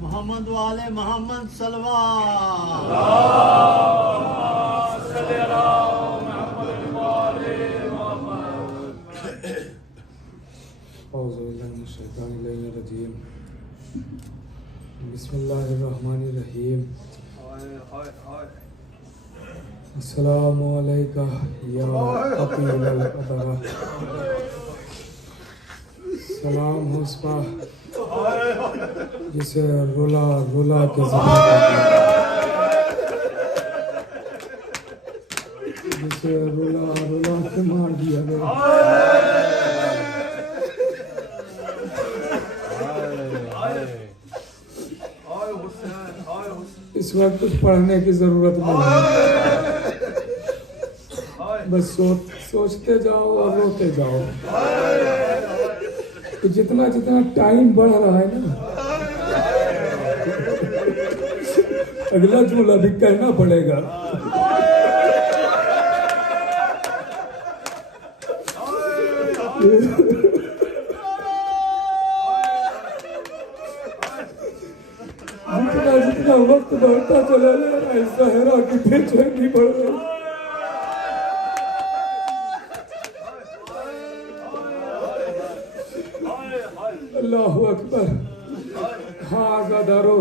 मोहम्मद वाले मोहम्मद सलवा बिस्मिल्लाहिर्रहमानिर्रहीम। अस्सलामु अलैका या अकील अल-अदरा। सलाम हो उस पर जिसे रुला रुला के जिसे रुला रुला के मार दिया गया। इस वक्त कुछ पढ़ने की जरूरत नहीं है, बस सोचते जाओ और रोते जाओ। तो जितना जितना टाइम बढ़ रहा है ना, अगला जुमला भी कहना पड़ेगा। जितना जितना वक्त बढ़ता चला जा रहा है, ज़हरा की बेचैनी बढ़ रही है। अल्लाहु अकबर। हाँ दारो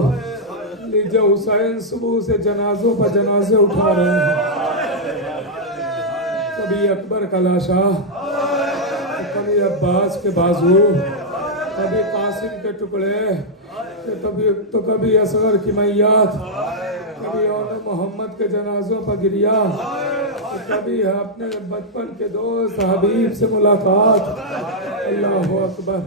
लीजिए, हुसैन सुबह से जनाजों पर जनाजे उठा रहे हैं। कभी अकबर का लाशा, कभी अब्बास के बाजू, कभी कासिम के टुकड़े, कभी असगर की मैयात, कभी और मोहम्मद के जनाजों पर गिरिया, कभी अपने बचपन के दोस्त हबीब से मुलाकात। अल्लाहु अकबर।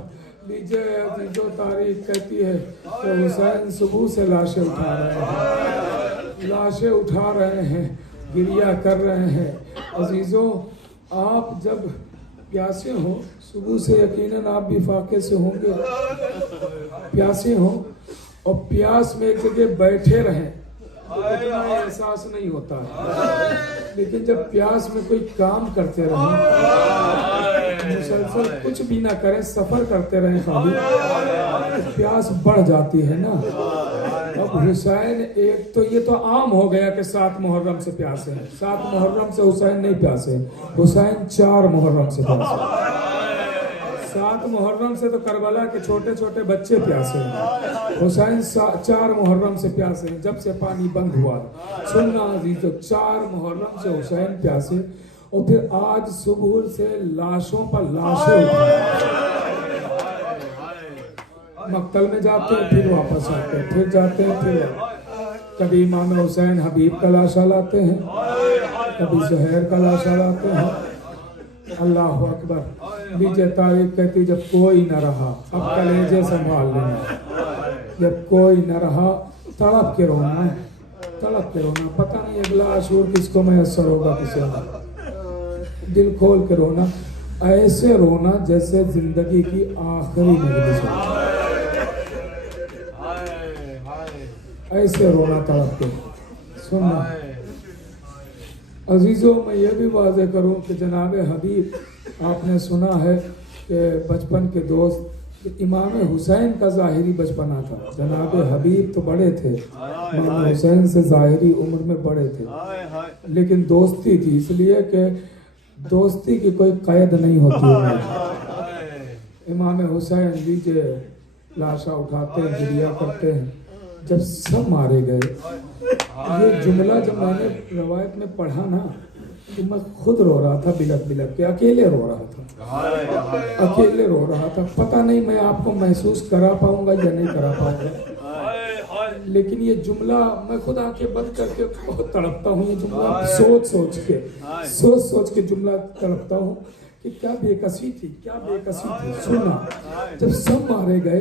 लीजिए अजीजों, तारीख कहती है कि हुसैन सुबह से लाशें उठा रहे हैं, लाशें उठा रहे हैं, गिरिया कर रहे हैं। अजीजों, आप जब प्यासे हो सुबह से, यकीनन आप भी फाके से होंगे, प्यासे हो और प्यास में एक जगह बैठे रहें तो उतना एहसास नहीं होता है, लेकिन जब प्यास में कोई काम करते रहें, मुसलसल कुछ भी ना करें, सफर करते रहें खाली, प्यास बढ़ जाती है ना। अब हुसैन, एक तो ये तो आम हो गया कि 7 मुहर्रम से प्यासे हैं। 7 मुहर्रम से हुसैन नहीं प्यासे, हुसैन 4 मुहर्रम से प्यासे। 7 मुहर्रम से तो करबला के छोटे छोटे बच्चे प्यासे हैं, हुसैन 4 मुहर्रम से प्यासे हैं, जब से पानी बंद हुआ। सुनना अजीजों, 4 मुहर्रम से हुसैन प्यासे, और फिर आज सुबह से लाशों पर लाशें उठाई। मक्तल में जाते हैं, फिर वापस आते हैं, फिर जाते हैं, फिर कभी इमाम हुसैन हबीब का लाशा लाते हैं, कभी जहर का लाशा लाते हैं। अल्लाह अकबर। लीजिए तारीफ कहती, जब कोई न रहा, अब कलेजे संभाल लेना, जब कोई न रहा तड़प के रोना, तड़प के रोना। पता नहीं अगला आशूर किसको मैसर होगा, किसे दिल खोल के रोना, ऐसे रोना जैसे जिंदगी की आखिरी मजलिस हो, ऐसे रोना तड़प के। सुनना अजीजों, मैं ये भी वाज़ेह करूं कि जनाब हबीब, आपने सुना है कि बचपन के दोस्त, इमाम हुसैन का ज़ाहिरी बचपना था, जनाब हबीब तो बड़े थे, इमाम हुसैन से ज़ाहिरी उम्र में बड़े थे, लेकिन दोस्ती थी, इसलिए कि दोस्ती की कोई कैद नहीं होती है। इमाम हुसैन लीजिए लाशा उठाते हैं, गिरिया करते हैं। जब सब मारे गए, ये जुमला जब मैंने रवायत में पढ़ा ना, तो मैं खुद रो रहा था, बिलक बिलक के, अकेले रो रहा था, अकेले रो रहा था। पता नहीं मैं आपको महसूस करा पाऊंगा या नहीं करा पाऊंगा, लेकिन ये जुमला मैं खुद आंखें बंद करके बहुत तड़पता हूँ। ये जुमला सोच सोच के जुमला तड़पता हूँ कि क्या बेकसी थी, क्या बेकसी थी। सुनना, जब सब मारे गए,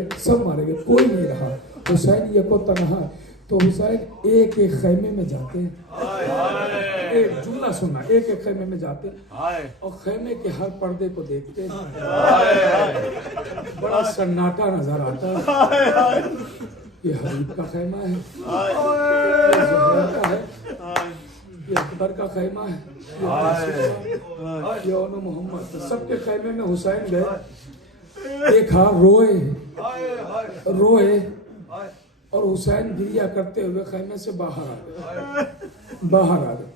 कोई नहीं रहा, हुसैन ये को तनहा, तो हुसैन एक एक खैमे में जाते हैं। एक जुमला सुनना, एक एक खैमे में जाते हैं और खैमे के हर पर्दे को देखते हैं, बड़ा सन्नाटा नजर आता है। ये हबीब का खैमा है, ये ज़ुहैर का है, ये अकबर का खैमा है, ये ओनो मोहम्मद। सबके खैमे में हुसैन गए, देखा, रोए और हुसैन गिरिया करते हुए खैमे से बाहर आ गए।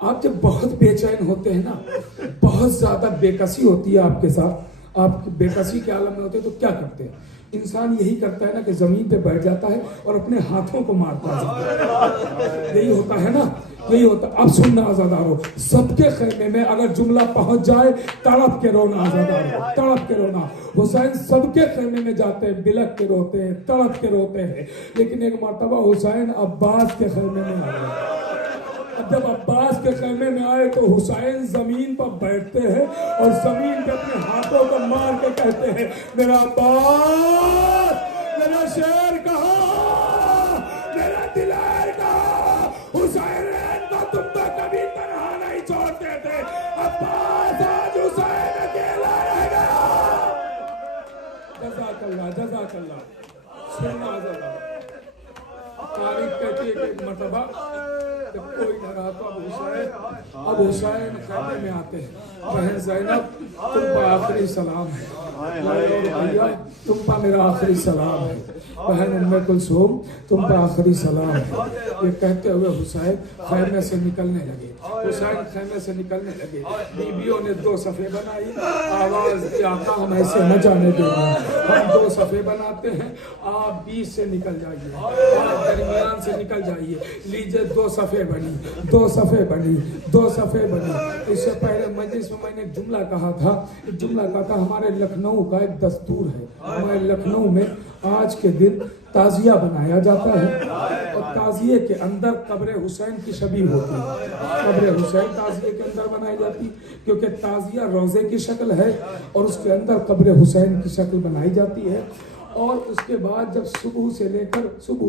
आप जब बहुत बेचैन होते हैं ना, बहुत ज्यादा बेकसी होती है आपके साथ, आप बेकसी के आलम में होते हैं, तो क्या करते हैं? इंसान यही करता है ना कि जमीन पे बैठ जाता है और अपने हाथों को मारता है। यही होता है ना, यही होता। अब सुनना आजादारो, सबके खेमे में अगर जुमला पहुंच जाए, तड़प के रोना आजादारो, तड़प के रोना। हुसैन सबके खेमे में जाते हैं, बिलक के रोते हैं, तड़प के रोते हैं। लेकिन एक मर्तबा हुसैन अब्बास के खेमे में आ गए। अब जब अब्बास के खेमे में आए तो हुसैन जमीन पर बैठते हैं और जमीन पे अपने हाथों को मार के कहते हैं, मेरा अब्बास, मेरा शेर कहाँ, मेरा दिलेर कहाँ? हुसैन को तुम तो कभी तन्हा नहीं छोड़ते थे, अब्बास आज हुसैन अकेला रह गया। जज़ाकल्लाह, जज़ाकल्लाह। सुनना जरा, तारीख कहती है कि मर्तबा जब कोई न रहा तो अब हुसैन खैमे में आते हैं। बहन ज़ैनब, तुम पर आखिरी सलाम है, भैया तुम पर मेरा आखिरी सलाम है, बहन उम्मे कुलसूम तुम पर आखिरी सलाम है। ये कहते हुए हुसैन खैमे से निकलने लगे। हुसैन खैमे से निकलने लगे, बीबियों ने 2 सफ़े बनाई, आवाज दी, आका हम ऐसे न जाने देंगे, हम 2 सफ़े बनाते हैं, आप बीच से निकल जाइए, आप दरमियान से निकल जाइए। लीजिए 2 सफ़े बनी, 2 सफ़े बनी, 2 सफ़े बनी। इससे पहले मजलिस में मैंने एक जुमला कहा था, हमारे लखनऊ का एक दस्तूर है। हमारे लखनऊ में आज के दिन ताजिया बनाया जाता है और ताजिए के अंदर कब्र हुसैन की शबी होती है। कब्र हुसैन ताजिए के अंदर बनाई जाती, क्योंकि ताजिया रोज़े की शक्ल है और उसके अंदर कब्र हुसैन की शक्ल बनाई जाती है। और उसके बाद जब सुबह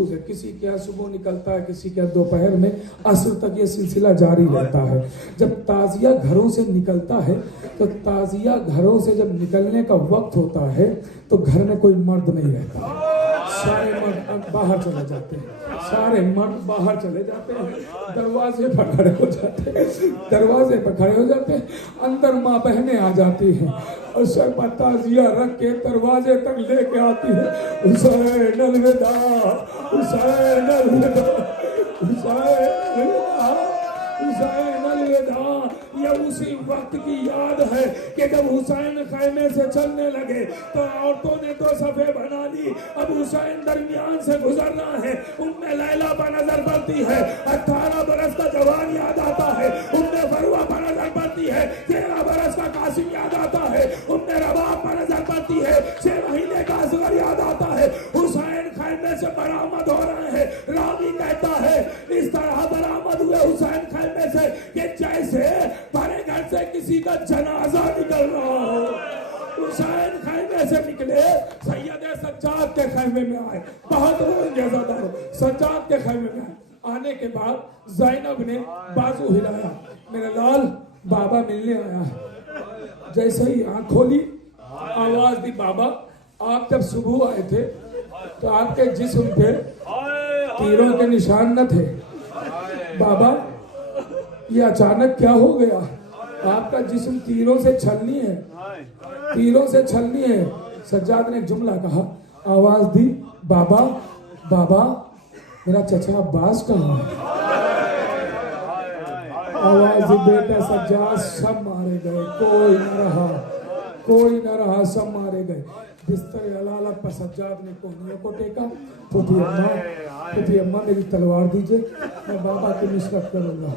से किसी के यहाँ सुबह निकलता है, किसी के यहाँ दोपहर में, असर तक ये सिलसिला जारी रहता है। जब ताजिया घरों से निकलता है तो ताजिया घरों से जब निकलने का वक्त होता है तो घर में कोई मर्द नहीं रहता, सारे मर्द बाहर चले जाते हैं, सारे मर्द बाहर चले जाते हैं, दरवाजे पर खड़े हो जाते हैं, अंदर माँ बहनें आ जाती हैं और सर पर ताजिया रख के दरवाजे तक लेके आती है, हुसैन अलविदा, हुसैन अलविदा, हुसैन अलविदा। ये उसी वक्त की याद है कि जब हुसैन खैमे से चलने लगे तो औरतों ने 2 सफ़े बना ली। अब हुसैन दरमियान से गुजरना है, उम्मे लैला पर नजर पड़ती है, 18 बरस का जवान याद आता है, उम्मे फरुआ पर नजर पड़ती है, 13 बरस का कासिम याद आता है, उम्मे रबाब पर नजर पड़ती है, 6 महीने का असगर याद आता है। हुसैन खैमे से बरामद हो रहे हैं। रावी कहता है इस तरह बरामद हुए हुसैन खैमे से कि जैसे बड़े घर से किसी का जनाजा निकल रहा हो। हुसैन खैमे से निकले, सैयद सज्जाद के खैमे में आए, बहुत रोज़ादार सज्जाद के खैमे में आने के बाद ज़ैनब ने बाजू हिलाया, मेरा लाल बाबा मिलने आया है। जैसे ही आंख खोली, आवाज दी, बाबा आप जब सुबह आए थे तो आपके जिस्म पे तीरों के निशान न थे, बाबा ये अचानक क्या हो गया? आपका जिस्म तीरों से छलनी है, तीरों से छलनी है। सज्जाद ने जुमला कहा, आवाज दी, बाबा बाबा मेरा चचा अब्बास कहाँ है? आवाज दी, बेटा सज्जाद सब मारे गए, कोई न रहा, सब मारे गए। बिस्तर अलालत पर सज्जाद ने कोहनियों को टेका, फूफी अम्मा मेरी तलवार दीजिए, मैं बाबा की नुसरत करूंगा।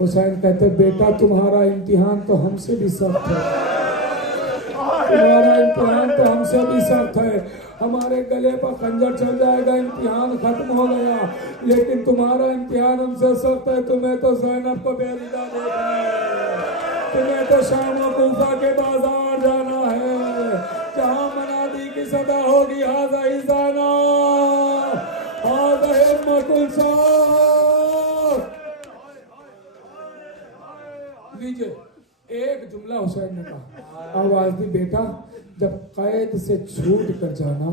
हुसैन कहते, बेटा तुम्हारा इम्तिहान तो हमसे भी सख्त है, तुम्हारा इम्तिहान तो हमसे भी सख्त है। हमारे गले पर खंजर चल जाएगा, इम्तिहान खत्म हो गया, लेकिन तुम्हारा इम्तिहान हमसे सख्त है। तुम्हें तो ज़ैनब को बेरिदा देखना है, तुम्हें तो शाम और कूफा के बाजार जाना है, जहाँ मनादी की सदा होगी, हाज़ा इज़ाना, हाज़ा हिम्मतुल साथ। लीजिए, एक जुमला हुसैन ने कहा, आवाज दी, बेटा जब कैद से छूट कर जाना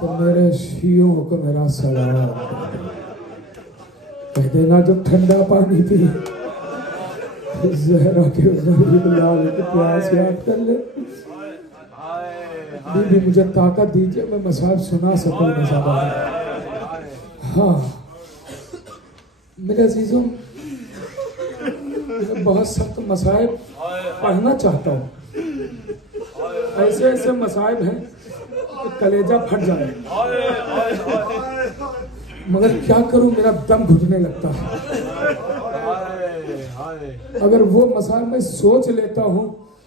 तो मेरे शियों को मेरा सलाम। कह देना जब ठंडा पानी पी जहरा के गरीब लाल के प्यास याद कर ले। बीबी मुझे ताकत दीजिए, मैं मसाइब सुना सकूं नज़ारा। हाँ मेरे अजीजों, मैं बहुत सख्त मसाइब पढ़ना चाहता हूँ। ऐसे ऐसे मसाइब हैं कि कलेजा फट जाए, मगर क्या करूं, मेरा दम घुटने लगता है। अगर वो मसाइब मैं सोच लेता हूं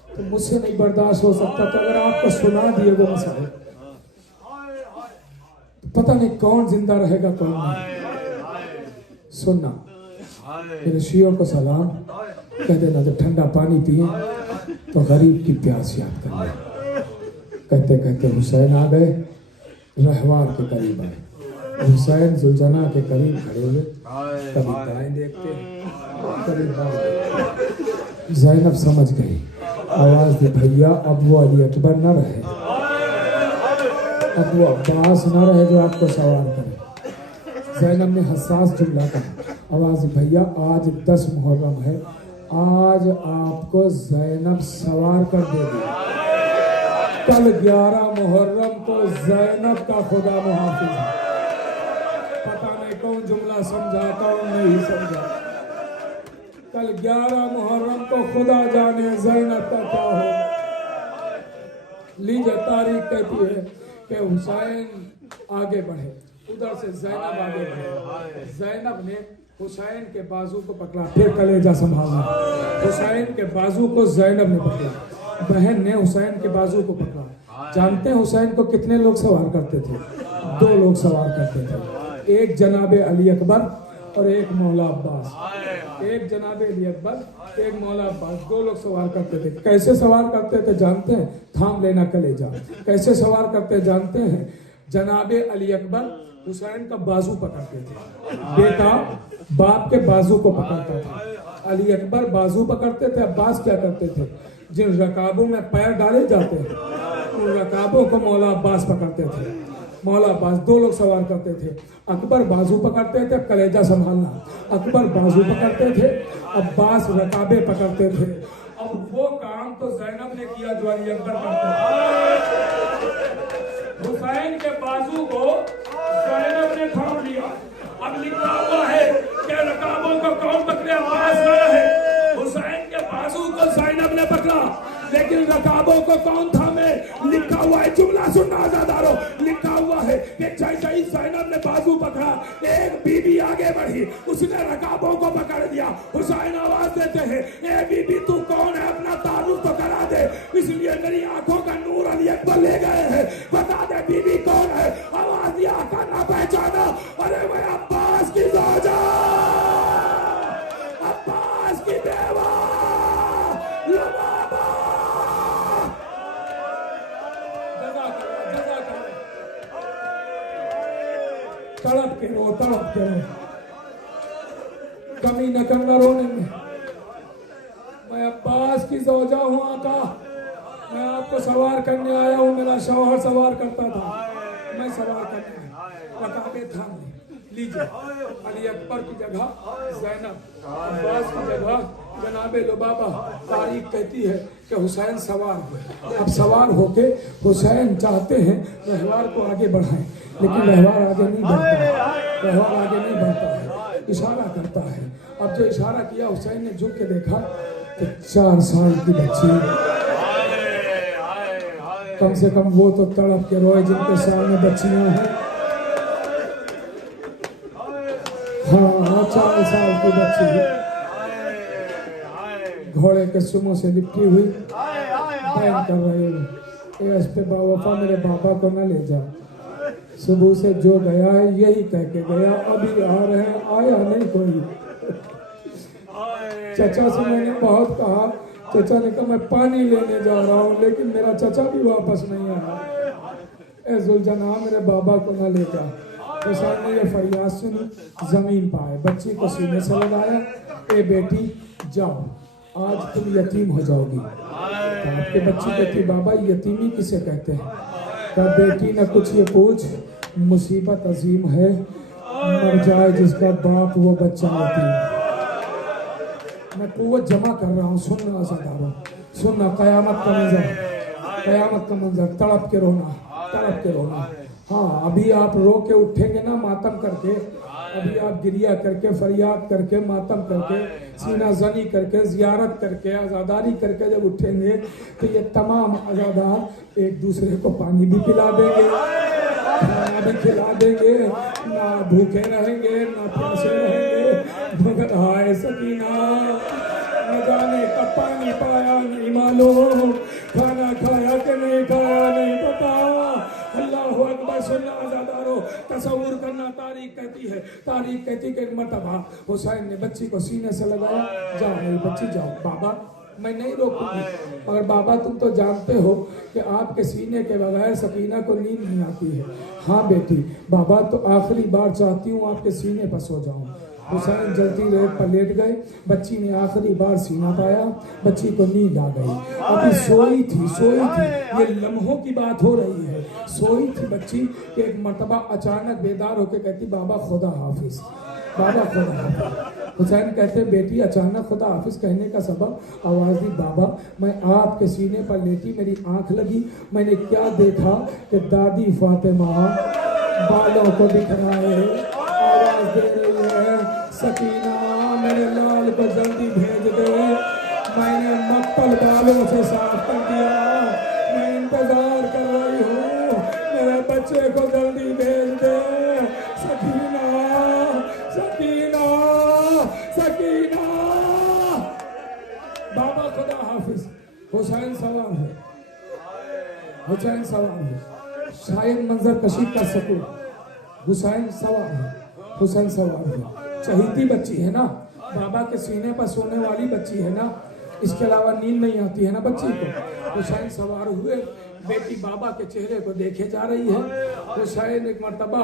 तो मुझसे नहीं बर्दाश्त हो सकता। तो अगर आपको सुना दिए वो मसाइब, तो पता नहीं कौन जिंदा रहेगा कौन नहीं। सुनना, मेरे शियों को सलाम, कह देना जब ठंडा पानी पिए तो गरीब की प्यास याद कर ले। कहते कहते हुसैन आ गए, रहवार के करीब आए। हुसैन जुलजना के करीब खड़े हुए, कभी दाएं देखते कभी बाएं। ज़ैनब समझ गई, आवाज दी, भैया अब वो अली अकबर न रहे, अब वो अब्बास न रहे जो आपको सवार करे। ज़ैनब ने हसास जुमला कहा, आवाज दी, भैया आज 10 मुहर्रम है, आज आपको ज़ैनब सवार कर देगी। कल 11 मुहर्रम को ज़ैनब का खुदा मुहाफिज है। पता नहीं कौन जुमला समझा कौन नहीं समझा। कल 11 मुहर्रम को खुदा जाने ज़ैनब का क्या हो। लीजिए तारीख कहती है कि हुसैन आगे बढ़े, उधर से ज़ैनब आगे बढ़े। ज़ैनब ने हुसैन के बाजू को पकड़ा, फिर कलेजा संभाला। हुसैन के बाजू को ज़ैनब ने पकड़ा, बहन ने हुसैन के बाजू को पकड़ा। जानते हैं हुसैन को कितने लोग सवार करते थे? 2 लोग सवार करते थे, एक जनाबे अली अकबर और एक मौला अब्बास। एक जनाबे अली अकबर, एक मौला अब्बास, 2 लोग सवार करते थे। कैसे सवार करते थे जानते हैं? थाम लेना कलेजा। कैसे सवार करते जानते हैं? जनाबे अली अकबर हुसैन का बाजू पकड़ते थे, बेटा बाप के बाजू को पकड़ता था। अली अकबर बाजू पकड़ते थे, अब्बास क्या करते थे? जिन रकाबों में पैर डाले जाते हैं उन रकाबों को मौला अब्बास पकड़ते थे। मौला अब्बास 2 लोग सवार करते थे। अकबर बाजू पकड़ते थे, कलेजा संभालना। अकबर बाजू पकड़ते थे, अब्बास रकाबे पकड़ते थे। और वो काम तो ज़ैनब ने किया जो अली अकबर करते थे। हुसैन के बाजू को ज़ैनब ने थाम लिया। अब लिखा हुआ है कि रकाबों को कौन पकड़े? अब्बास न रहे। हुसैन के बाजू को ज़ैनब ने पकड़ा, लेकिन रकाबों को कौन थामे? लिखा हुआ है, जुमला सुनना आजादारो, लिखा हुआ है कि जैसे ही ज़ैनब ने बाजू पकड़ा, एक बीबी आगे बढ़ी, उसने रकाबों को पकड़ दिया। हुसैन आवाज देते हैं, ए बीबी तू कौन है? अपना तारुफ तो करा दे। इसलिए मेरी आंखों का नूर अली अकबर ले गए हैं, बता दे बीबी कौन है? आवाज दिया, आका ना पहचाना? अरे मैं अब्बास की ज़ौजा, अब्बास की बेवा लबाबा। तड़प के रो, तड़प के रो, कमी न करना रोने में। मैं अब्बास की ज़ौजा हूँ आका, मैं आपको सवार करने आया हूँ। मेरा शौहर सवार करता था, मैं सवार करने आया। रकाबे थाम लीजिए। अली अकबर की जगह ज़ैनब, अब्बास की जगह जनाबे लुबाबा। तारीख कहती है कि हुसैन सवार हुए। अब सवार होके हुसैन चाहते हैं रहवार को आगे बढ़ाएं, लेकिन रहवार आगे नहीं बढ़ता है। रहवार आगे नहीं बढ़ता है, इशारा करता है। अब जो इशारा किया, हुसैन ने झुक के देखा तो 4 साल की बच्ची, कम से कम वो तो तड़प के रोए जिनके सामने बच्चियां हैं। हाँ, 4 साल की बच्ची घोड़े के सुमों से लिपटी हुई बैन कर रही है, इस पे बावफा मेरे पापा को न ले जा। सुबह से जो गया है यही कह के गया, अभी आ रहे हैं, आया नहीं कोई। चचा से मैंने बहुत कहा, चचा ने कहा मैं पानी लेने जा रहा हूँ, लेकिन मेरा चचा भी वापस नहीं आया। ए जुलजना मेरे बाबा को न ले जा। तो साहब ने ये फरियाद सुनी, जमीन पाए, बच्ची को सीने से लगाया, ए बेटी जाओ, आज तुम यतीम हो जाओगी। तो आपके बच्ची कहती, बाबा यतीमी किसे कहते हैं? कहा बेटी न कुछ ये पूछ, मुसीबत अजीम है, मर जाए जिसका बाप वो बच्चा होती है। मैं कुव्वत जमा कर रहा हूँ, सुनना अज़ादारों, सुनना कयामत का मंजर, कयामत का मंजर, तड़प के रोना, तड़प के रोना। हाँ, अभी आप रो के उठेंगे ना मातम करके, अभी आप गिरिया करके, फरियाद करके, मातम करके, सीना जनी करके, जियारत करके, आज़ादारी करके जब उठेंगे तो ये तमाम आज़ादार एक दूसरे को पानी भी पिला देंगे, खाना भी खिला देंगे, ना भूखे रहेंगे ना प्यासे रहेंगे। मगर हाय सकीना, न जाने कब पानी पाया नहीं मालूम, खाना खाया कि नहीं खाया नहीं पता। अल्लाहु अकबर। सुनना आज़ादारों, तसव्वुर करना। तारीख कहती है, तारीख कहती कि एक मर्तबा हुसैन ने बच्ची को सीने से लगाया, जाओ मेरी बच्ची जाओ, बाबा मैं नहीं रोकूंगी, मगर बाबा तुम तो जानते हो कि आपके सीने के बगैर सकीना को नींद नहीं आती है। हाँ बेटी, बाबा तो आखिरी बार चाहती हूँ आपके सीने पर सो जाऊं। हुसैन जल्दी रेत पर लेट गए, बच्ची ने आखिरी बार सीना पाया, बच्ची को नींद आ गई। अभी सोई थी, ये लम्हों की बात हो रही है, सोई थी बच्ची कि एक मर्तबा अचानक बेदार होकर कहती बाबा खुदा हाफिज, बाबा खुदा हाफिज। हुसैन कहते बेटी अचानक खुदा हाफिज कहने का सबब, आवाज दी बाबा मैं आपके सीने पर लेटी, मेरी आंख लगी, मैंने क्या देखा कि दादी फातिमा बालों को दिखराए, आवाज दे रही है सकीना मेरे लाल को जल्दी भेज दे, मैंने मक्तल बालों से साफ कर दिया, मैं इंतजार कर रही हूँ, मेरे बच्चे को जल्दी भेज दे। सकीना सकीना सकीना। बाबा खुदा हाफिज। हुसैन सवाल है, हुसैन सवाल है, शायद मंजर कशी कर सकूं। हुसैन सवाल है, हुसैन सवाल है, चहीती बच्ची है ना, बाबा के सीने पर सोने वाली बच्ची है ना, इसके अलावा नींद नहीं आती है ना बच्ची को। हुसैन सवार हुए, बेटी बाबा के चेहरे को देखे जा रही है। हुसैन एक मर्तबा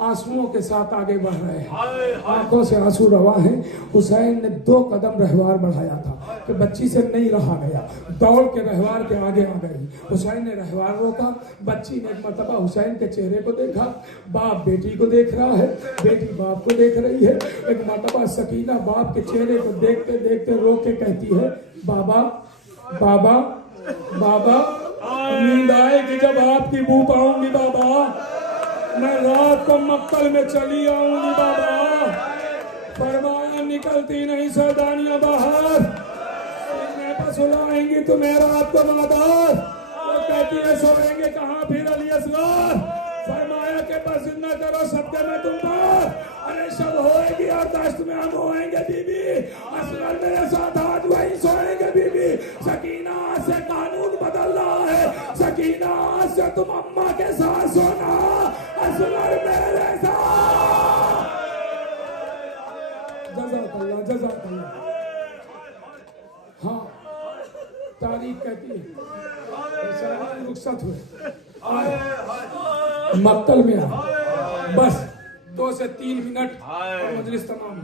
आंसुओं के साथ आगे बढ़ रहे हैं, आंखों से आंसू रवा हैं। हुसैन ने 2 कदम रहवार बढ़ाया था कि बच्ची से नहीं रहा गया, दौड़ के रहवार के आगे आ गई। हुसैन ने रहवार रोका, बच्ची ने एक मर्तबा हुसैन के चेहरे को देखा, बाप बेटी को देख रहा है, बेटी बाप को देख रही है। एक मर्तबा सकीना बाप के चेहरे को देखते देखते रो के कहती है बाबा बाबा बाबा, नींद आएगी जब आपकी बू पाऊंगी बाबा, मैं रात को मक्तल में चली आऊंगी बाबा। फरमाया निकलती नहीं सैदानियां बाहर, सीने पर सुलाएंगी तुम्हें रात को मादार। वो कहती है सोएंगे कहाँ फिर अली असगर, फरमाया के बस जिंदा करो सत्य में तुम पर, अरे शब होएगी और दश्त में हम होएंगे बीबी, असगर मेरे साथ आज वही सोएंगे बीबी। सकीना से कानून बदल रहा है, सकीना से तुम अम्मा के साथ सोना, असगर मेरे साथ। जज़ाकल्लाह जज़ाकल्लाह। हाँ, तारीख कहती है रुखसत हुए, मक्तल में आए, बस 2 से 3 मिनट और मजलिस तमाम,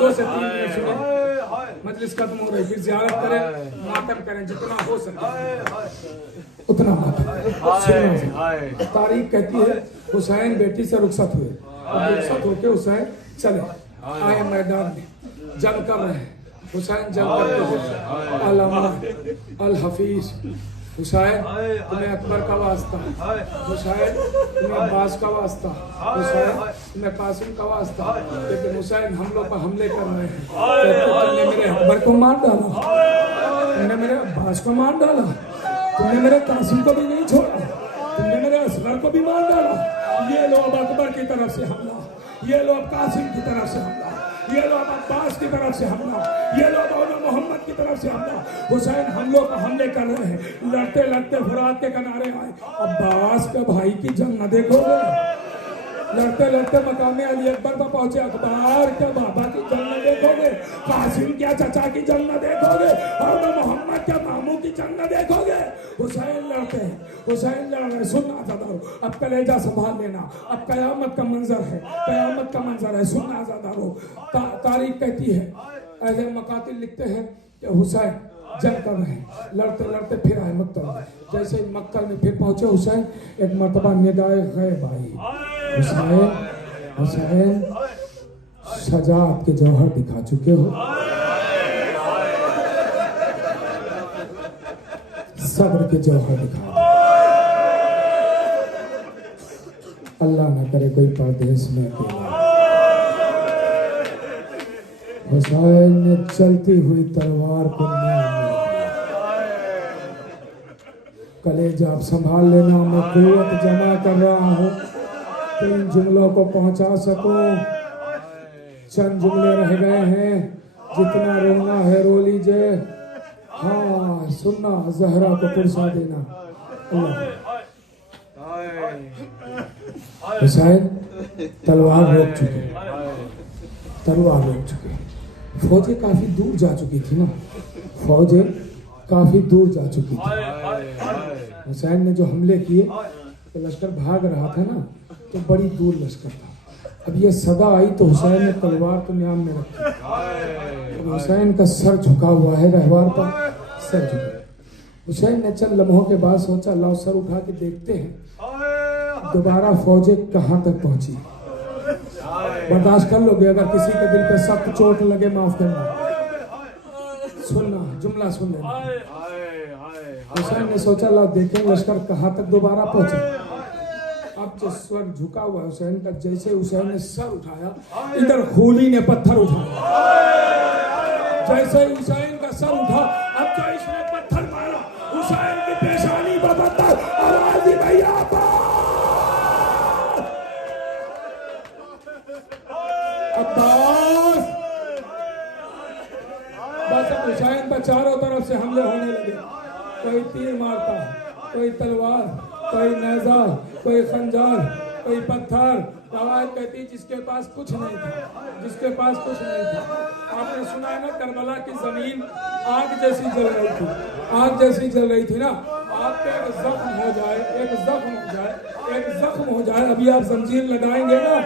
2 से 3 मिनट सुने, मजलिस खत्म हो रही, फिर जियारत करें, मातम करें, जितना हो सके उतना मातम। तारीख कहती है हुसैन बेटी से रुखसत हुए, और रुखसत होके हुसैन चले आए मैदान में, जंग कर रहे हैं। हुसैन जंग करते हुए अल्लामा अल हफीज, हुसैन तुम्हें अकबर का वास्ता, हुसैन तुम्हें अब्बास का वास्ता, हुसैन तुम्हें कासिम का वास्ता, लेकिन हुसैन हम लोग पर हमले कर रहे हैं। तुमने मेरे अकबर को मार डाला, तुमने मेरे अब्बास को मार डाला, तुमने मेरे कासिम को भी नहीं छोड़ा, तुमने मेरे असगर को भी मार डाला। ये लो अब अकबर की तरफ से हमला, ये लो अब कासिम की तरफ से हमला, ये लो अब अब्बास की तरफ से हमला, ये लो अब मोहम्मद की तरफ से हमला। हुसैन हम लोग को हमले कर रहे हैं, लड़ते लड़ते फुरात के किनारे आए। अब्बास का भाई की जंग न देखोगे, लड़ते लड़ते मकाम अली अकबर पर पहुंचे, अकबर के बाबा की जंग न देखोगे, कासिम क्या चचा की जंग न देखोगे, और मोहम्मद के मामू की जंग न देखोगे। हुसैन लड़ते हैं, हुसैन लड़ रहे। सुनना ज़ादारो, अब कलेजा संभाल लेना, अब कयामत का मंजर है, कयामत का मंजर है। सुनना ज़ादारो, तारीख कहती है, ऐसे मकातिल लिखते हैं कि हुसैन जंग कर रहे हैं, लड़ते लड़ते फिर आए मक्तल में। जैसे मक्तल में फिर पहुंचे हुसैन, एक मर्तबा निदाए गैब आई, हुसैन हुसैन शजाअत के जौहर दिखा चुके हो, सब्र के जौहर दिखा। अल्लाह न करे कोई परदेश में अकेला। हुसैन ने चलती हुई तलवार को कलेजा आप संभाल लेना, मैं कुव्वत जमा कर रहा हूँ तो इन जुमलों को पहुंचा सकूं। चंद जुमले रह गए हैं, जितना रोना है रो लीजिए। हाँ सुनना, जहरा को पुरसा देना। हुसैन तलवार रोक चुके, तलवार रोक चुके। फौजें काफी दूर जा चुकी थी ना, फौजें काफी दूर जा चुकी थी। हुसैन ने जो हमले किए तो लश्कर भाग रहा था ना, तो बड़ी दूर लश्कर था। अब ये सदा आई तो हुसैन ने तलवार तो म्यान में रखी। तो हुसैन का सर झुका हुआ है रहवार पर, सर झुका। हुसैन ने चंद लम्हों के बाद सोचा लाओ सर उठा के देखते हैं दोबारा फौजें कहां तक पहुंची। बर्दाश्त कर लोगे अगर किसी के दिल पे सख्त चोट लगे, माफ करना। सुनना, जुमला सुन लेना। हुसैन ने सोचा लाओ देखें लश्कर कहां तक दोबारा पहुंचे। अब जो स्वर झुका हुआ हुसैन का, जैसे हुसैन ने सर उठाया, इधर खूली ने पत्थर उठाया। जैसे हुसैन का सर उठा, अब जो इसने पत्थर मारा, हुसैन की पेशानी पर पत्थर, आवाज ही भैया अब्बास। बस अब हुसैन पर चारों तरफ से हमले होने लगे। कोई तीर मारता, कोई तलवार, कोई नेजा, कोई खंजर, कोई पत्थर। रवायत कहती जिसके पास कुछ नहीं था, जिसके पास कुछ नहीं था। आपने सुना है ना करबला की जमीन आग जैसी जल रही थी, आग जैसी जल रही थी ना। आपके एक जख्म हो जाए, एक जख्म हो जाए, एक जख्म हो जाए। अभी आप जंजीर लगाएंगे ना,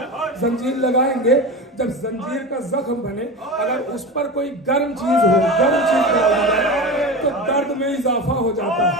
जंजीर लगाएंगे, जब जंजीर का जख्म बने, अगर उस पर कोई गर्म चीज हो, गर्म चीज डाल जाए तो दर्द में इजाफा हो जाता है,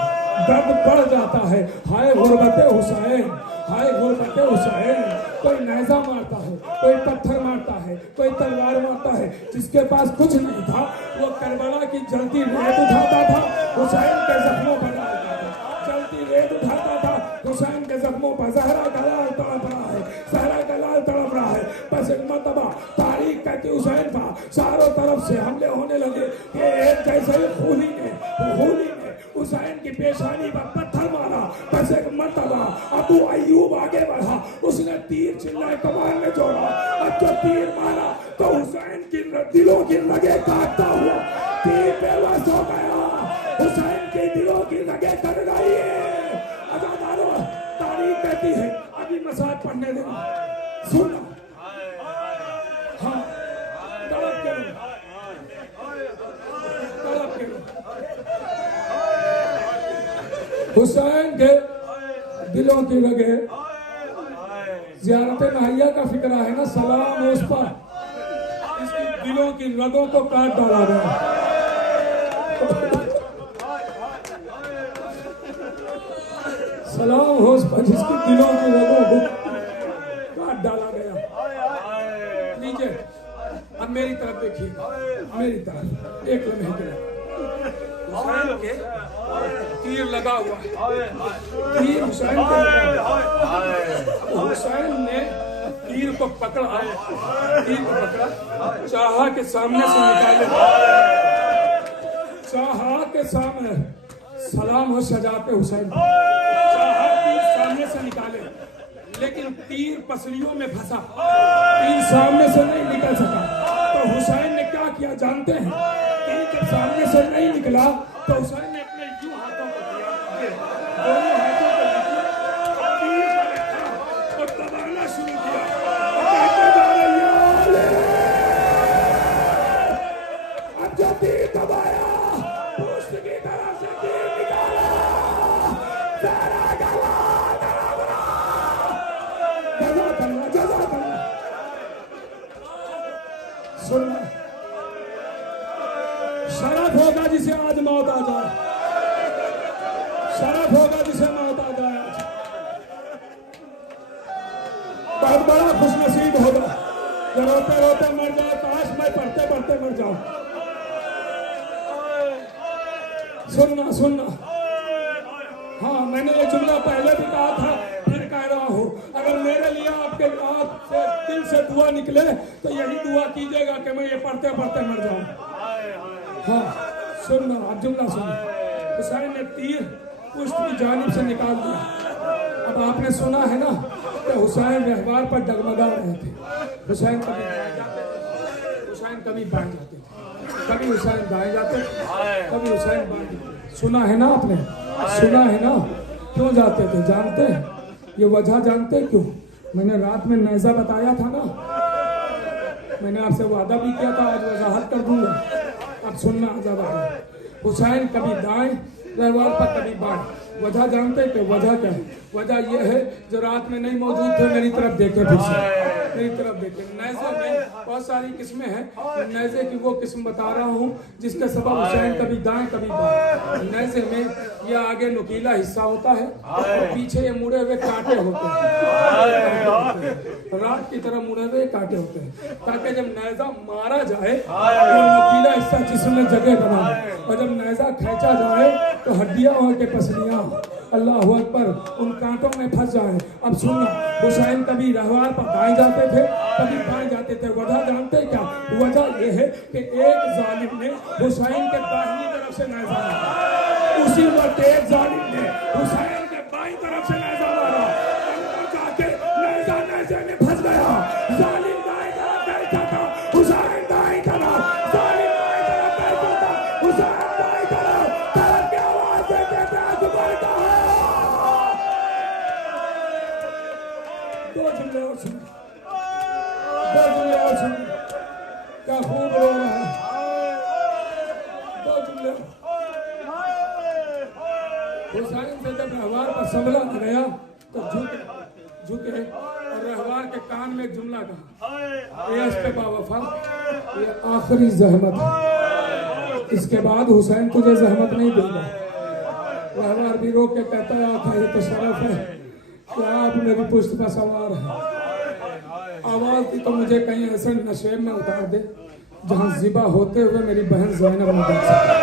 दर्द बढ़ जाता है। हाय गुर्बत हुसैन, हाय गुर्बत हुसैन। कोई नेजा मारता है, कोई पत्थर मारता है, कोई तलवार मारता है। जिसके पास कुछ नहीं था वो करबला की जलती रेत उठाता था, हुसैन के जख्मों पर डालता था। जलती रेत उठाता था, हुसैन के जख्मों पर। ज़हरा का लाल तड़प रहा है, ज़हरा का लाल तड़प रहा है। बस एक मरतबा तारीख कहती हुसैन था, चारों तरफ से हमले होने लगे। एक जैसे ही खूली ने हुसैन की पेशानी पर पत्थर मारा। बस एक मरतबा अबू अय्यूब आगे बढ़ा, उसने तीर चिल्लाए कमान में जोड़ा। अब जो तीर मारा तो हुसैन की दिलों की रगे काटता हुआ तीर बेबस हो गया। हुसैन के दिलों की रगे कट गई। अज़ादारों, तारीख कहती है, अभी मसाज पढ़ने देना, सुनना। हाँ तड़प के लो, तड़प के लो। हुसैन के दिलों की रगे, ज़ियारत नहैया का फिक्रा है ना, सलाम उस पर, इसकी दिलों की रगों को काट डाला गया। सलाम हो उस पर जिसकी दिलों की रगों को काट डाला गया। नीचे अब मेरी तरफ देखिए, मेरी तरफ एक लम्हे के लिए। हुसैन के तीर लगा हुआ है, तीर हुसैन के लगा। हुसैन ने तीर को पकड़ा, तीर को पकड़ा, चाहा के सामने से निकाले, चाहा के सामने। सलाम हो सजाते हुसैन, चाहा तीर सामने से निकाले, लेकिन तीर पसलियों में फंसा, तीर सामने से नहीं निकल सका। तो हुसैन ने क्या किया जानते हैं? तीर जब सामने से नहीं निकला तो हुसैन ने अपने यूं हाथों को दिया, दोनों हाथों को लिया, तीर पर रखा और दबाना शुरू किया। अब जो तीर दबाया, पुष्ट की तरफ से तीर निकाला, सारा गला जजा करना, जजा करना। सुनना, शरफ होगा जिसे आज मौत आ जाए, शरफ होगा जिसे मौत आ जाए। बहुत बड़ा खुशनसीब हो रोते रोते मर जाओ, काश मैं पढ़ते पढ़ते मर जाऊं। सुनना सुनना, हाँ मैंने ये जुमला पहले भी कहा था, फिर कह रहा हूँ, अगर मेरे लिए आपके आप से दिल से दुआ निकले तो यही दुआ कीजिएगा कि मैं ये पढ़ते पढ़ते मर जाऊं। हाँ सुनना, अब जुमला सुनो। हुसैन ने तीर पुष्ट की जानिब से निकाल दिया। अब आपने सुना है ना कि हुसैन व्यवहार पर डगमगा रहे थे। हुसैन कभी दाएं जाते थे, हुसैन कभी बाएं जाते थे, कभी हुसैन दाएं जाते थे, कभी हुसैन बाएं जाते। सुना है ना आपने, सुना है ना? क्यों जाते थे जानते हैं? ये वजह जानते हैं क्यों? मैंने रात में नैजा बताया था ना, मैंने आपसे वादा भी किया था, आज वजाहत कर दूंगा। अब सुनना जरा, हुसैन कभी दाएं व्यवहार पर कभी बाएं। वजह जानते हैं कि वजह क्या है? वजह यह है जो रात में नहीं मौजूद थे मेरी तरफ देखे, फिर से मेरी तरफ देखे। नैजे में बहुत सारी किस्में हैं, नैजे की वो किस्म बता रहा हूँ जिसके सबब हुसैन कभी दाएं कभी बाएं। नैजे में ये आगे नुकीला हिस्सा होता है और पीछे ये मुड़े हुए कांटे होते हैं, रात की तरह मुड़े हुए कांटे होते हैं, ताकि जब नैजा मारा जाए तो नुकीला हिस्सा जिस्म में जगह बनाए, और जब नैजा खींचा जाए तो हड्डियां वहां के पसलियां अल्लाह अकबर उन कांटों में फंस जाए। अब सुनना, हुसैन कभी रहवार पर दाएं जाते थे, कभी बाएं जाते थे। वजह जानते क्या? वजह यह है कि एक जालिम ने हुसैन के दाहिनी तरफ से नैजा मारा, उसी वक्त एक जालिम ने हुसैन के बाईं तरफ से नैजा मारा, अंदर जाके नैजा नैजे में फंस गया। जालिम दाएं तरफ बैठा था, हुसैन दाएं तरफ, जालिम दाएं तरफ बैठा था, हुसैन दाएं तरफ, तरफ की आवाज देते थे अकबर का। दो जुमले और सुन, दो जुमले और सुन, क्या खूब रो रहा है। दो जुमले। हुसैन से जब रहवार पर संभला गया तो झुके और रहवार के कान में एक जुमला कहा, ये इसके बावफा, ये आखिरी जहमत है, इसके बाद हुसैन तुझे जहमत नहीं देगा। रहवार भी रो के कहता है, आका ये तो शरफ है कि आप मेरी पुश्त पर सवार है। आवाज दी तो मुझे कहीं ऐसे नशेब में उतार दे जहां जिबा होते हुए मेरी बहन ज़ैनब न देख सके,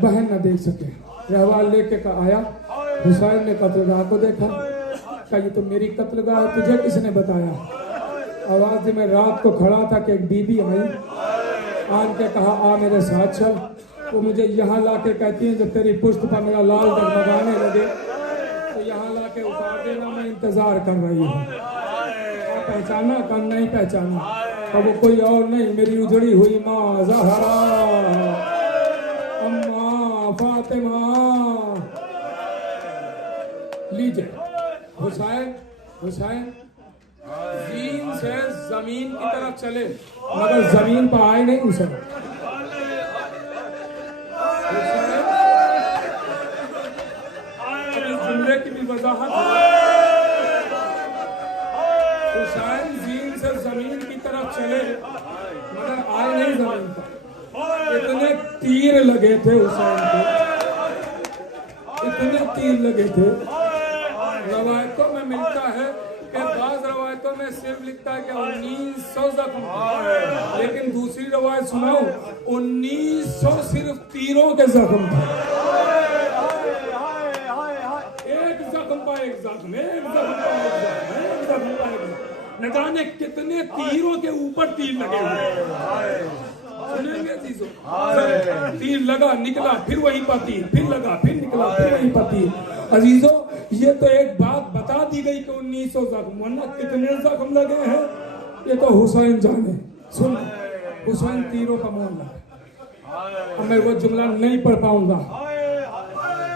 बहन न देख सके। रहवार लेके का आया, हुसैन ने कत्लगाह को देखा, कहा ये तो मेरी कत्लगाह है, तुझे किसने बताया? आवाज दी, मैं रात को खड़ा था कि एक बीबी आई, आन के कहा आ मेरे साथ चल। वो मुझे यहाँ ला के कहती है जब तेरी पुश्त पर मेरा लाल डगमगाने लगे तो यहाँ ला के उतार देना, मैं इंतजार कर रही हूँ। पहचाना? कम नहीं पहचाना। अब वो कोई और नहीं, मेरी उजड़ी हुई माँ ज़हरा, अम्मा फातिमा। लीजिए, हुसैन जीन से जमीन की तरफ चले मगर जमीन पर आए नहीं। हुसैन जुमले की भी वजाहत है। हुसैन जीन से जमीन की तरफ चले मगर आए नहीं जमीन पर। इतने तीर लगे थे हुसैन को, इतने तीर लगे थे। रवायतों में मिलता है कि बाज़ रवायतों में सिर्फ लिखता है कि 1900 जख्म, लेकिन दूसरी रवायत सुनाओ 1900 सिर्फ तीरों के जख्म थे। एक जख्म पर एक जख्म, एक जख्म पर एक जख्म, एक जख्म पर एक जख्म। न जाने कितने तीरों के ऊपर तीर लगे हुए। सुनेंगे चीजों, तीर लगा निकला फिर वहीं पर तीर, फिर लगा फिर निकला फिर वहीं पर तीर। अजीजों, ये तो एक बात बता दी गई कि 1900 जख्म, वरना कितने जख्म लगे हैं ये तो हुसैन जाने। सुन, हुसैन तीरों का मोहल्ला। अब मैं वो जुमला नहीं पढ़ पाऊंगा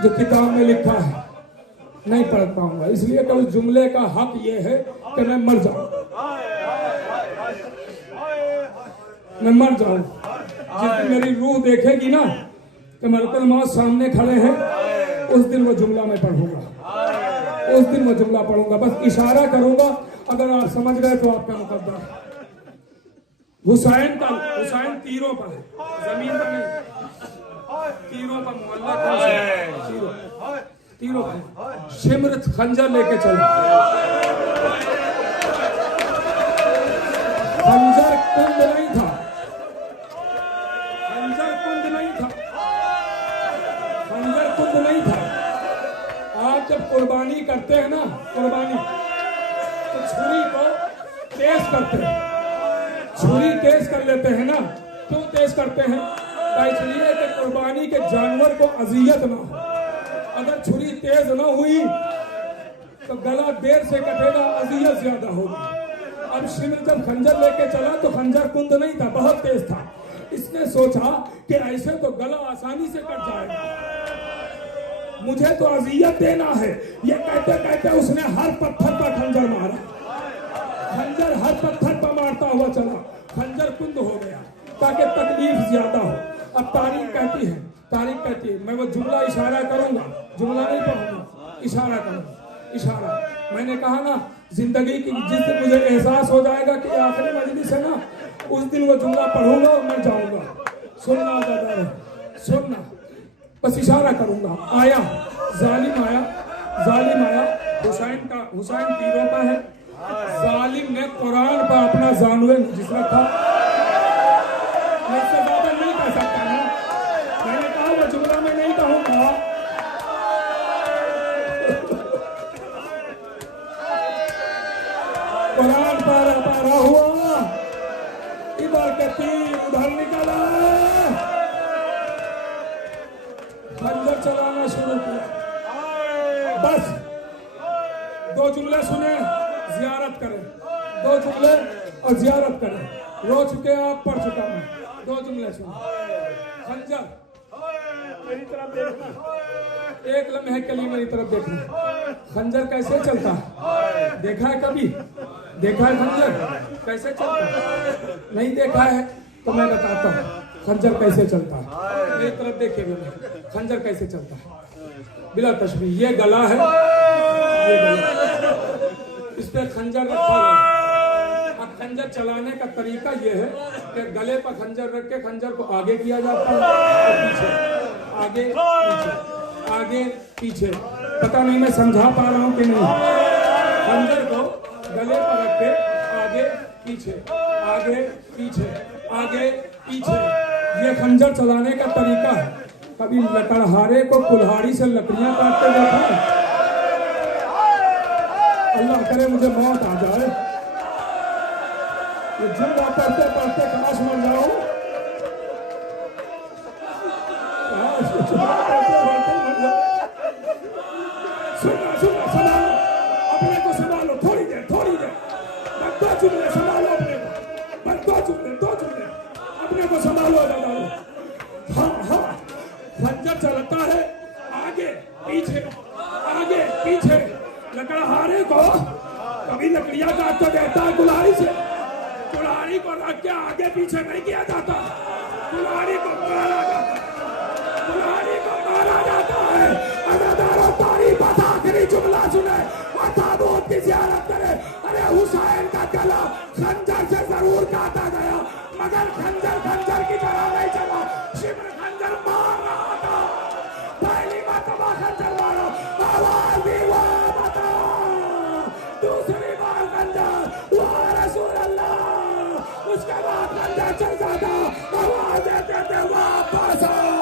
जो किताब में लिखा है, नहीं पढ़ पाऊंगा, इसलिए कि उस जुमले का हक ये है कि मैं मर जाऊं, मैं मर जाऊं। जिस दिन मेरी रूह देखेगी ना कि मलकुल मौत सामने खड़े हैं, उस दिन वो जुमला मैं पढ़ूंगा, उस दिन वो जुमला पढ़ूंगा। बस इशारा करूंगा, अगर आप समझ गए तो आपका मुकद्दर। हुसैन तीरों पर है, जमीन पर नहीं, तीरों पर मोहल्ला कौन सा? तीरों पर शिमरत खंजर लेके चला, खंजर कुंद नहीं था, खंजर कुंद नहीं था, खंजर कुंद नहीं था। आप जब कुर्बानी करते हैं ना, कुर्बानी, तो छुरी को तेज करते हैं, छुरी तेज कर लेते हैं ना। क्यों तेज करते हैं? इसलिए कि कुर्बानी के जानवर को अजियत ना हो। अगर छुरी तेज ना हुई तो गला देर से कटेगा, अजियत ज्यादा होगी। अब शिविर जब खंजर लेके चला तो खंजर कुंद नहीं था, बहुत तेज था। इसने सोचा कि ऐसे तो गला आसानी से कट जाएगा, मुझे तो अजियत देना है। ये कहते कहते उसने हर पत्थर पर खंजर मारा, खंजर हर पत्थर पर मारता हुआ चला, खंजर कुंद हो गया ताकि तकलीफ ज्यादा हो। अब तारीख कहती है, तारीख कहती है, मैं वो जुमला इशारा करूंगा, जुमला नहीं पढ़ूंगा, इशारा करूंगा, इशारा। मैंने कहा ना, जिंदगी की जिस दिन मुझे एहसास हो जाएगा कि आखिरी मजलिस है ना, उस दिन वो जुमला पढ़ूंगा और मैं जाऊंगा। सुनना दादा, सुनना, बस इशारा करूंगा। आया जालिम, आया जालिम, आया हुसैन पीरों का है। जालिम ने कुरान पर अपना जानवे जिस रखा, मैं इससे ज्यादा नहीं कह सकता ना। मैंने कहा वो जुमला में नहीं कहूंगा। कुरान पर पारा हुआ, इधर के तीर उधर निकला, खंजर चलाना शुरू किया। बस 2 जुमले सुने, जियारत करें, 2 जुमले और जियारत करें। रो चुके आप, पढ़ चुका मैं, 2 जुमले सुने। खंजर, मेरी तरफ देखना, एक लम्हे के लिए मेरी तरफ देखना। खंजर कैसे चलता है? देखा है कभी? देखा है खंजर कैसे चलता है? नहीं देखा है तो मैं बताता हूँ खंजर कैसे चलता है। मेरी तरफ देखिए, खंजर कैसे चलता है बिला तशबीह। ये गला है, ये गला, इस पे खंजर रखा है। अब खंजर चलाने का तरीका ये है कि गले पर खंजर रख के खंजर को आगे किया जाता है और पीछे, आगे पीछे, आगे पीछे। पता नहीं मैं समझा पा रहा हूँ कि नहीं। खंजर को गले पर रख के आगे पीछे, आगे पीछे, आगे पीछे, ये खंजर चलाने का तरीका है। कभी लकड़हारे को कुल्हाड़ी से लकड़ियां काटते देखा है? अल्लाह करे मुझे मौत आ जाए, ये जुमला पढ़ते पढ़ते काश मर जाऊं, सुनना सुनना, संभालो अपने को, संभालो थोड़ी देर, थोड़ी देर, बस 2 जुमले संभालो अपने को, बस 2 जुमले अपने को संभालो। हाँ हाँ, खंजर चलता है आगे पीछे, आगे पीछे। लकड़हारे को कभी लकड़ियां काट तो देता है कुल्हाड़ी से, कुल्हाड़ी को रख के आगे पीछे नहीं किया जाता, कुल्हाड़ी को मारा जाता है, कुल्हाड़ी को मारा जाता है। अदादारों तारीफ, आखिरी जुमला सुने और ताबूत की ज़ियारत करे। अरे हुसैन का गला खंजर से जरूर काटा गया, मगर खंजर खंजर की तरह नहीं चला। शिब्र खंजर मार रहा था, पहली मरतबा खंजर मारा, आवाज दी वाह बता, दूसरी बार खंजर वाह रसूल अल्लाह, उसके बाद खंजर चल जाता, आवाज देते थे वापस आ।